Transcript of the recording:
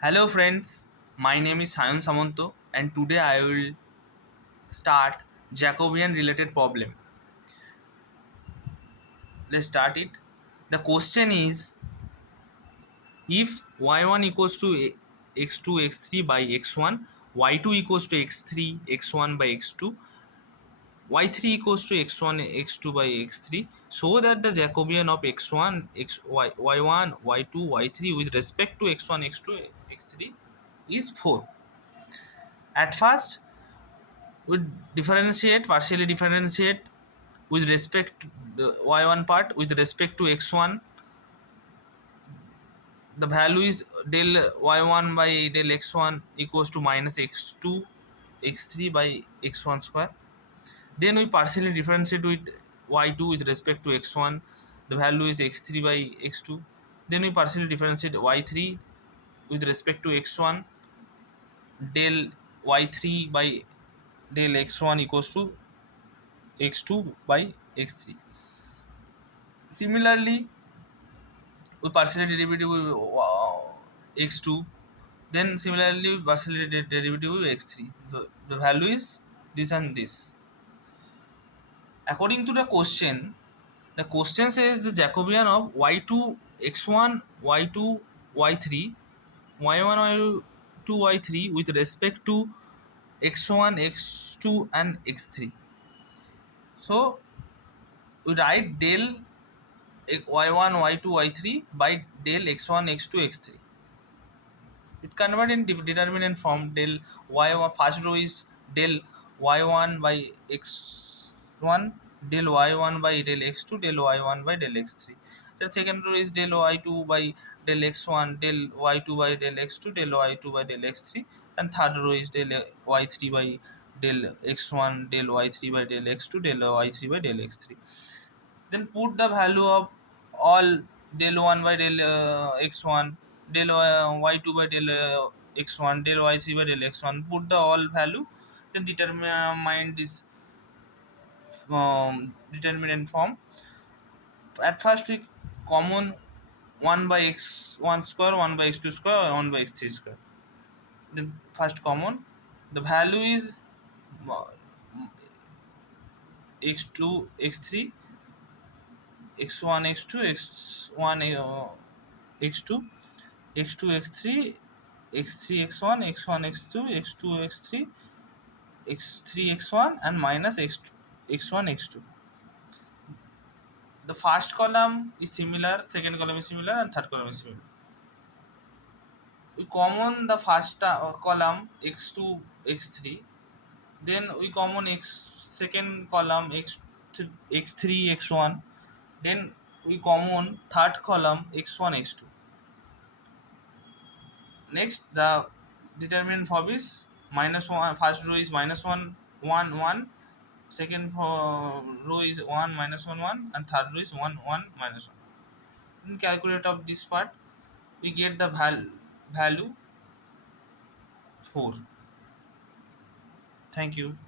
Hello friends, my name is Sayan Samanto and today I will start Jacobian related problem. Let's start it. The question is, if y1 equals to x2 x3 by x1, y2 equals to x3 x1 by x2, y3 equals to x1 x2 by x3, so that the Jacobian of x1 y1 y2 y3 with respect to x1 x2 x3 is 4. At first we partially differentiate with respect to the y1 part with respect to x1. The value is del y1 by del x1 equals to minus x2 x3 by x1 square. Then we partially differentiate with y2 with respect to x1. The value is x3 by x2. Then we partially differentiate y3 with respect to x1. Del y3 by del x1 equals to x2 by x3. Similarly, we partially derivative with x2. Then similarly, partially derivative with x3. The value is this and this. According to the question says the Jacobian of y2 x1 y2 y3 y1 y2 y3 with respect to x1 x2 and x3. So we write del y1 y2 y3 by del x1 x2 x3. It convert in determinant form. Del y1, first row is del y1 by x1, del y1 by del x2, del y1 by del x3. The second row is del y2 by del x1, del y2 by del x2, del y2 by del x3. And third row is del y3 by del x1, del y3 by del x2, del y3 by del x3. Then put the value of all del 1 by del x1, del y2 by del x1, del y3 by del x1. Put the all value, then determine this determinant form. At first we common 1 by x1 square, 1 by x2 square, 1 by x3 square. Then first common, the value is uh, x2 x3 x1 x2 x1 x2 x2 x3 x3 x1 x1 x2 x2 x3 x3 x1 and minus x1 x2. The first column is similar, second column is similar, and third column is similar. We common the first column x2 x3, then we common second column x3 x1, then we common third column x1 x2. Next, the determinant form is minus 1. First row is minus 1 1 1. Second row is 1 minus 1 1, and third row is 1 1 minus 1. In calculate of this part, we get the value 4. Thank you.